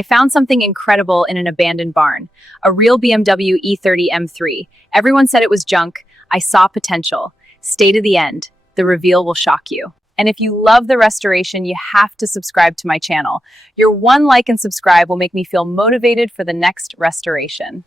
I found something incredible in an abandoned barn, a real BMW E30 M3. Everyone said it was junk. I saw potential. Stay to the end. The reveal will shock you. And if you love the restoration, you have to subscribe to my channel. Your one like and subscribe will make me feel motivated for the next restoration.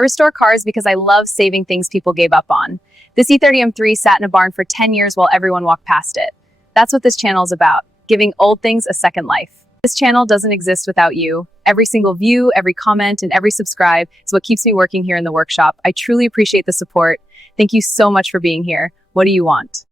restore cars because I love saving things people gave up on. This E30 M3 sat in a barn for 10 years while everyone walked past it. That's what this channel is about, giving old things a second life. This channel doesn't exist without you. Every single view, every comment, and every subscribe is what keeps me working here in the workshop. I truly appreciate the support. Thank you so much for being here. What do you want?